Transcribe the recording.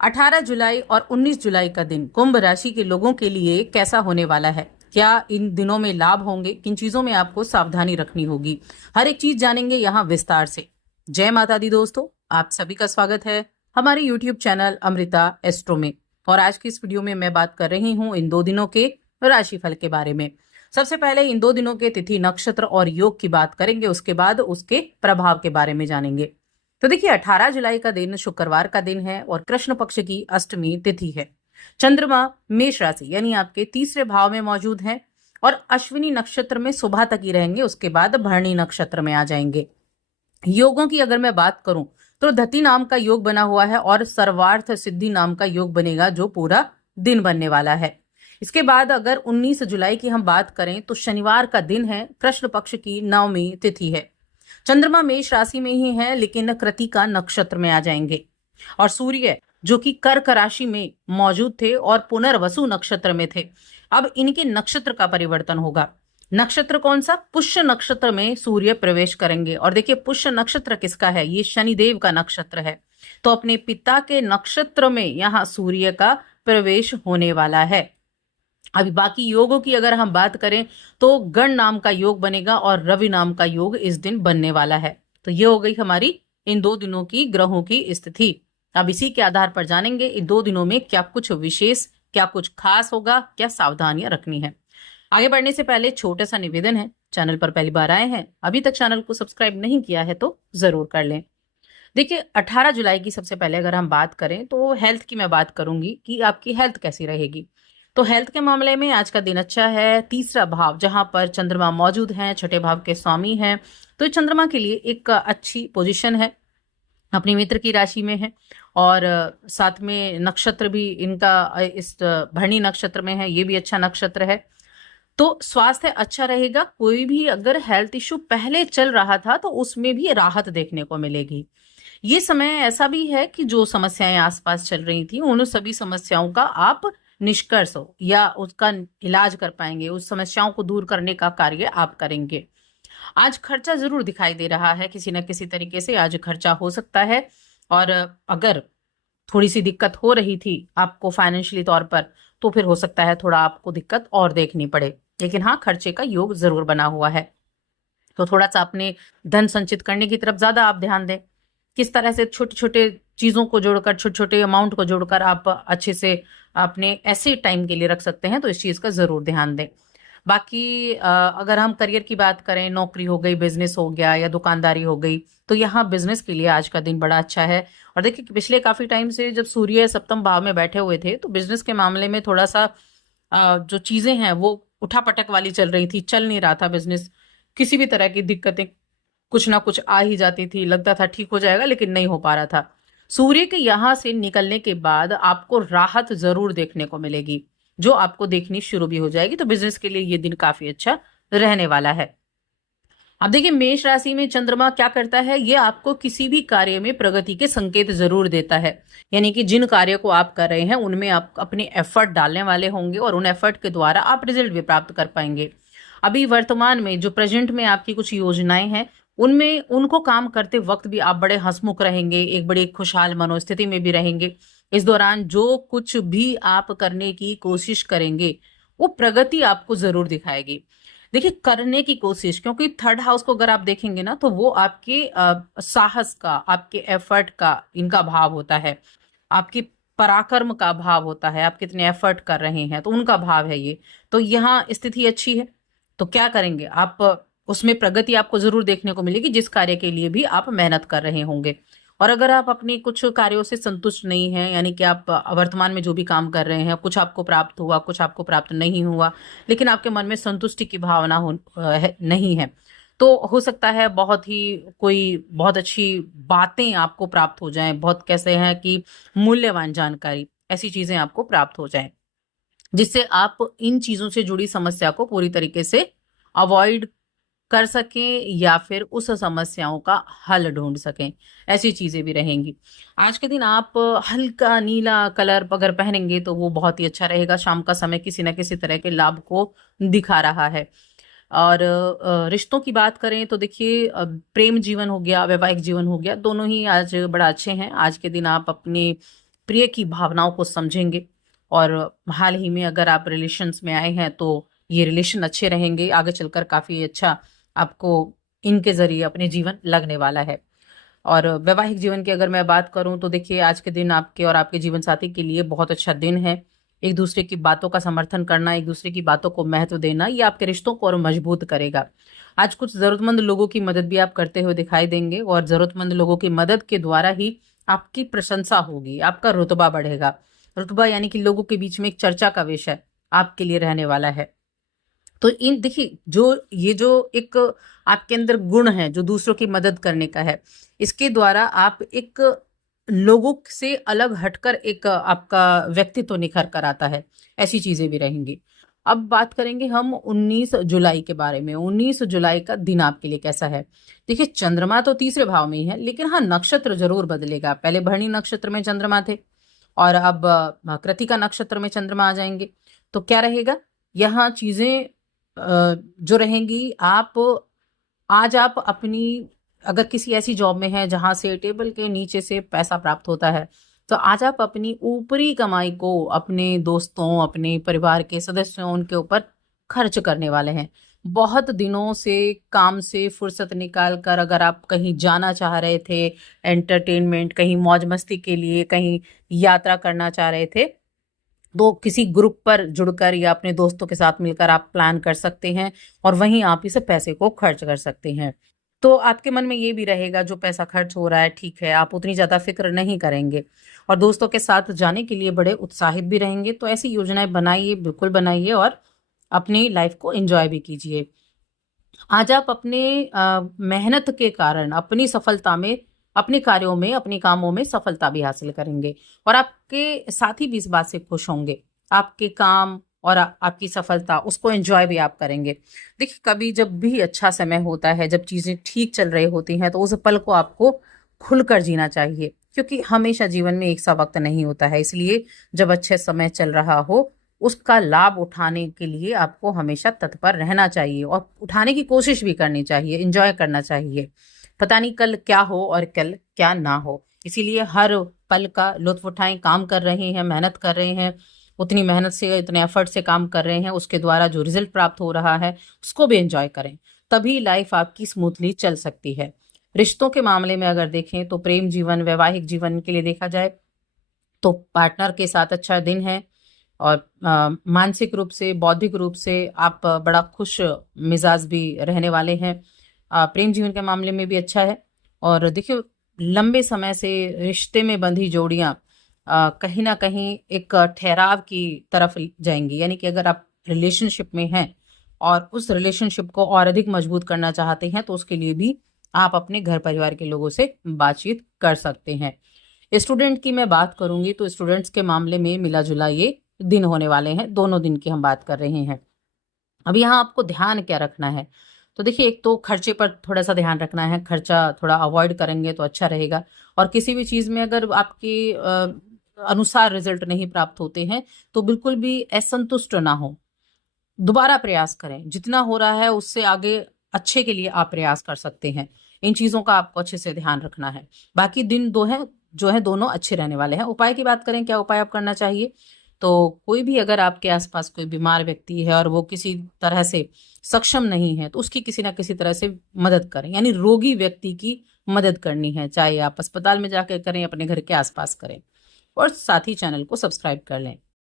18 जुलाई और 19 जुलाई का दिन कुंभ राशि के लोगों के लिए कैसा होने वाला है? क्या इन दिनों में लाभ होंगे? किन चीजों में आपको सावधानी रखनी होगी? हर एक चीज जानेंगे यहाँ विस्तार से। जय माता दी दोस्तों, आप सभी का स्वागत है हमारे YouTube चैनल अमृता एस्ट्रो में। और आज की इस वीडियो में मैं बात कर रही हूँ इन 2 दिनों के राशिफल के बारे में। सबसे पहले इन 2 दिनों के तिथि, नक्षत्र और योग की बात करेंगे, उसके बाद उसके प्रभाव के बारे में जानेंगे। तो देखिए, 18 जुलाई का दिन शुक्रवार का दिन है और कृष्ण पक्ष की अष्टमी तिथि है। चंद्रमा मेष राशि यानी आपके तीसरे भाव में मौजूद है और अश्विनी नक्षत्र में सुबह तक ही रहेंगे, उसके बाद भरणी नक्षत्र में आ जाएंगे। योगों की अगर मैं बात करूं तो धति नाम का योग बना हुआ है और सर्वार्थ सिद्धि नाम का योग बनेगा, जो पूरा दिन बनने वाला है। इसके बाद अगर 19 जुलाई की हम बात करें तो शनिवार का दिन है, कृष्ण पक्ष की नवमी तिथि है। चंद्रमा मेष राशि में ही है लेकिन कृतिका नक्षत्र में आ जाएंगे और सूर्य जो कि कर्क राशि में मौजूद थे और पुनर्वसु नक्षत्र में थे, अब इनके नक्षत्र का परिवर्तन होगा। नक्षत्र कौन सा? पुष्य नक्षत्र में सूर्य प्रवेश करेंगे। और देखिए, पुष्य नक्षत्र किसका है? ये शनिदेव का नक्षत्र है। तो अपने पिता के नक्षत्र में यहाँ सूर्य का प्रवेश होने वाला है। अभी बाकी योगों की अगर हम बात करें तो गण नाम का योग बनेगा और रवि नाम का योग इस दिन बनने वाला है। तो ये हो गई हमारी इन 2 दिनों की ग्रहों की स्थिति। अब इसी के आधार पर जानेंगे इन 2 दिनों में क्या कुछ विशेष, क्या कुछ खास होगा, क्या सावधानियां रखनी है। आगे बढ़ने से पहले छोटा सा निवेदन है, चैनल पर पहली बार आए हैं, अभी तक चैनल को सब्सक्राइब नहीं किया है तो जरूर कर लें। देखिए, 18 जुलाई की सबसे पहले अगर हम बात करें तो हेल्थ की मैं बात करूंगी कि आपकी हेल्थ कैसी रहेगी। तो हेल्थ के मामले में आज का दिन अच्छा है। तीसरा भाव जहां पर चंद्रमा मौजूद हैं, छठे भाव के स्वामी हैं, तो चंद्रमा के लिए एक अच्छी पोजीशन है, अपनी मित्र की राशि में है और साथ में नक्षत्र भी इनका इस भरणी नक्षत्र में है, ये भी अच्छा नक्षत्र है। तो स्वास्थ्य अच्छा रहेगा। कोई भी अगर हेल्थ इश्यू पहले चल रहा था तो उसमें भी राहत देखने को मिलेगी। ये समय ऐसा भी है कि जो समस्याएं आसपास चल रही थी उन सभी समस्याओं का आप निष्कर्ष हो या उसका इलाज कर पाएंगे, उस समस्याओं को दूर करने का कार्य आप करेंगे। आज खर्चा जरूर दिखाई दे रहा है, किसी न किसी तरीके से आज खर्चा हो सकता है। और अगर थोड़ी सी दिक्कत हो रही थी आपको फाइनेंशियली तौर पर, तो फिर हो सकता है थोड़ा आपको दिक्कत और देखनी पड़े, लेकिन हाँ, खर्चे का योग जरूर बना हुआ है। तो थोड़ा सा अपने धन संचित करने की तरफ ज्यादा आप ध्यान दें। किस तरह से छोटे छोटे चीजों को जोड़कर, छोटे छोटे अमाउंट को जोड़कर आप अच्छे से अपने ऐसे टाइम के लिए रख सकते हैं, तो इस चीज का जरूर ध्यान दें। बाकी अगर हम करियर की बात करें, नौकरी हो गई, बिजनेस हो गया या दुकानदारी हो गई, तो यहाँ बिजनेस के लिए आज का दिन बड़ा अच्छा है। और देखिए, पिछले काफी टाइम से जब सूर्य सप्तम भाव में बैठे हुए थे तो बिजनेस के मामले में थोड़ा सा जो चीजें हैं वो उठापटक वाली चल रही थी, चल नहीं रहा था बिजनेस। किसी भी तरह की दिक्कतें कुछ ना कुछ आ ही जाती थी, लगता था ठीक हो जाएगा लेकिन नहीं हो पा रहा था। सूर्य के यहां से निकलने के बाद आपको राहत जरूर देखने को मिलेगी, जो आपको देखनी शुरू भी हो जाएगी। तो बिजनेस के लिए ये दिन काफी अच्छा रहने वाला है। अब देखिए, मेष राशि में चंद्रमा क्या करता है, ये आपको किसी भी कार्य में प्रगति के संकेत जरूर देता है। यानी कि जिन कार्य को आप कर रहे हैं उनमें आप अपने एफर्ट डालने वाले होंगे और उन एफर्ट के द्वारा आप रिजल्ट भी प्राप्त कर पाएंगे। अभी वर्तमान में जो प्रेजेंट में आपकी कुछ योजनाएं हैं, उनमें उनको काम करते वक्त भी आप बड़े हंसमुख रहेंगे, एक बड़ी खुशहाल मनोस्थिति में भी रहेंगे। इस दौरान जो कुछ भी आप करने की कोशिश करेंगे वो प्रगति आपको जरूर दिखाएगी। देखिए, करने की कोशिश, क्योंकि थर्ड हाउस को अगर आप देखेंगे ना तो वो आपके साहस का, आपके एफर्ट का, इनका भाव होता है, आपकी पराक्रम का भाव होता है, आप कितने एफर्ट कर रहे हैं तो उनका भाव है ये। तो यहाँ स्थिति अच्छी है, तो क्या करेंगे आप, उसमें प्रगति आपको जरूर देखने को मिलेगी जिस कार्य के लिए भी आप मेहनत कर रहे होंगे। और अगर आप अपने कुछ कार्यों से संतुष्ट नहीं हैं, यानी कि आप वर्तमान में जो भी काम कर रहे हैं, कुछ आपको प्राप्त हुआ, कुछ आपको प्राप्त नहीं हुआ, लेकिन आपके मन में संतुष्टि की भावना नहीं है, तो हो सकता है बहुत अच्छी बातें आपको प्राप्त हो जाएं, बहुत कैसे हैं कि मूल्यवान जानकारी, ऐसी चीजें आपको प्राप्त हो जाएं, जिससे आप इन चीजों से जुड़ी समस्या को पूरी तरीके से अवॉइड कर सकें या फिर उस समस्याओं का हल ढूंढ सकें। ऐसी चीजें भी रहेंगी। आज के दिन आप हल्का नीला कलर अगर पहनेंगे तो वो बहुत ही अच्छा रहेगा। शाम का समय किसी न किसी तरह के लाभ को दिखा रहा है। और रिश्तों की बात करें तो देखिए, प्रेम जीवन हो गया, वैवाहिक जीवन हो गया, दोनों ही आज बड़ा अच्छे हैं। आज के दिन आप अपने प्रिय की भावनाओं को समझेंगे। और हाल ही में अगर आप रिलेशंस में आए हैं तो ये रिलेशन अच्छे रहेंगे, आगे चलकर काफ़ी अच्छा आपको इनके ज़रिए अपने जीवन लगने वाला है। और वैवाहिक जीवन की अगर मैं बात करूं तो देखिए, आज के दिन आपके और आपके जीवन साथी के लिए बहुत अच्छा दिन है। एक दूसरे की बातों का समर्थन करना, एक दूसरे की बातों को महत्व देना, ये आपके रिश्तों को और मजबूत करेगा। आज कुछ जरूरतमंद लोगों की मदद भी आप करते हुए दिखाई देंगे, और जरूरतमंद लोगों की मदद के द्वारा ही आपकी प्रशंसा होगी, आपका रुतबा बढ़ेगा। रुतबा यानी कि लोगों के बीच में एक चर्चा का विषय आपके लिए रहने वाला है। तो इन देखिए, जो एक आपके अंदर गुण है जो दूसरों की मदद करने का है, इसके द्वारा आप एक लोगों से अलग हटकर एक आपका व्यक्तित्व निखर कर आता है। ऐसी चीजें भी रहेंगी। अब बात करेंगे हम 19 जुलाई के बारे में। 19 जुलाई का दिन आपके लिए कैसा है? देखिए, चंद्रमा तो तीसरे भाव में ही है, लेकिन हाँ, नक्षत्र जरूर बदलेगा। पहले भरणी नक्षत्र में चंद्रमा थे और अब कृतिका नक्षत्र में चंद्रमा आ जाएंगे। तो क्या रहेगा यहाँ चीजें जो रहेंगी, आज आप अपनी, अगर किसी ऐसी जॉब में है जहां से टेबल के नीचे से पैसा प्राप्त होता है, तो आज आप अपनी ऊपरी कमाई को अपने दोस्तों, अपने परिवार के सदस्यों, उनके ऊपर खर्च करने वाले हैं। बहुत दिनों से काम से फुर्सत निकाल कर अगर आप कहीं जाना चाह रहे थे, एंटरटेनमेंट, कहीं मौज मस्ती के लिए कहीं यात्रा करना चाह रहे थे, तो किसी ग्रुप पर जुड़कर या अपने दोस्तों के साथ मिलकर आप प्लान कर सकते हैं और वहीं आप इस पैसे को खर्च कर सकते हैं। तो आपके मन में ये भी रहेगा, जो पैसा खर्च हो रहा है ठीक है, आप उतनी ज्यादा फिक्र नहीं करेंगे और दोस्तों के साथ जाने के लिए बड़े उत्साहित भी रहेंगे। तो ऐसी योजनाएं बनाइए, बिल्कुल बनाइए और अपनी लाइफ को एंजॉय भी कीजिए। आज आप अपने मेहनत के कारण अपनी सफलता में, अपने कार्यों में, अपने कामों में सफलता भी हासिल करेंगे और आपके साथी भी इस बात से खुश होंगे। आपके काम और आपकी सफलता, उसको एंजॉय भी आप करेंगे। देखिए, कभी जब भी अच्छा समय होता है, जब चीजें ठीक चल रही होती हैं, तो उस पल को आपको खुलकर जीना चाहिए, क्योंकि हमेशा जीवन में एक सा वक्त नहीं होता है। इसलिए जब अच्छे समय चल रहा हो, उसका लाभ उठाने के लिए आपको हमेशा तत्पर रहना चाहिए और उठाने की कोशिश भी करनी चाहिए, एंजॉय करना चाहिए। पता नहीं कल क्या हो और कल क्या ना हो, इसीलिए हर पल का लुत्फ उठाएं। काम कर रहे हैं, मेहनत कर रहे हैं, उतनी मेहनत से, इतने एफर्ट से काम कर रहे हैं, उसके द्वारा जो रिजल्ट प्राप्त हो रहा है उसको भी एंजॉय करें, तभी लाइफ आपकी स्मूथली चल सकती है। रिश्तों के मामले में अगर देखें तो प्रेम जीवन, वैवाहिक जीवन के लिए देखा जाए तो पार्टनर के साथ अच्छा दिन है और मानसिक रूप से, बौद्धिक रूप से आप बड़ा खुश मिजाज भी रहने वाले हैं। प्रेम जीवन के मामले में भी अच्छा है। और देखिए, लंबे समय से रिश्ते में बंधी जोड़ियां कहीं ना कहीं एक ठहराव की तरफ जाएंगी। यानी कि अगर आप रिलेशनशिप में हैं और उस रिलेशनशिप को और अधिक मजबूत करना चाहते हैं, तो उसके लिए भी आप अपने घर परिवार के लोगों से बातचीत कर सकते हैं। स्टूडेंट की मैं बात करूंगी तो स्टूडेंट्स के मामले में मिला जुला ये दिन होने वाले हैं। दोनों दिन की हम बात कर रहे हैं। अब यहाँ आपको ध्यान क्या रखना है? तो देखिए, एक तो खर्चे पर थोड़ा सा ध्यान रखना है, खर्चा थोड़ा अवॉइड करेंगे तो अच्छा रहेगा। और किसी भी चीज में अगर आपके अनुसार रिजल्ट नहीं प्राप्त होते हैं तो बिल्कुल भी असंतुष्ट ना हो, दोबारा प्रयास करें। जितना हो रहा है उससे आगे अच्छे के लिए आप प्रयास कर सकते हैं। इन चीजों का आपको अच्छे से ध्यान रखना है। बाकी दिन दो हैं जो है, दोनों अच्छे रहने वाले हैं। उपाय की बात करें, क्या उपाय आप करना चाहिए? तो कोई भी अगर आपके आसपास कोई बीमार व्यक्ति है और वो किसी तरह से सक्षम नहीं है, तो उसकी किसी ना किसी तरह से मदद करें। यानी रोगी व्यक्ति की मदद करनी है, चाहे आप अस्पताल में जाकर करें, अपने घर के आसपास करें। और साथ ही चैनल को सब्सक्राइब कर लें।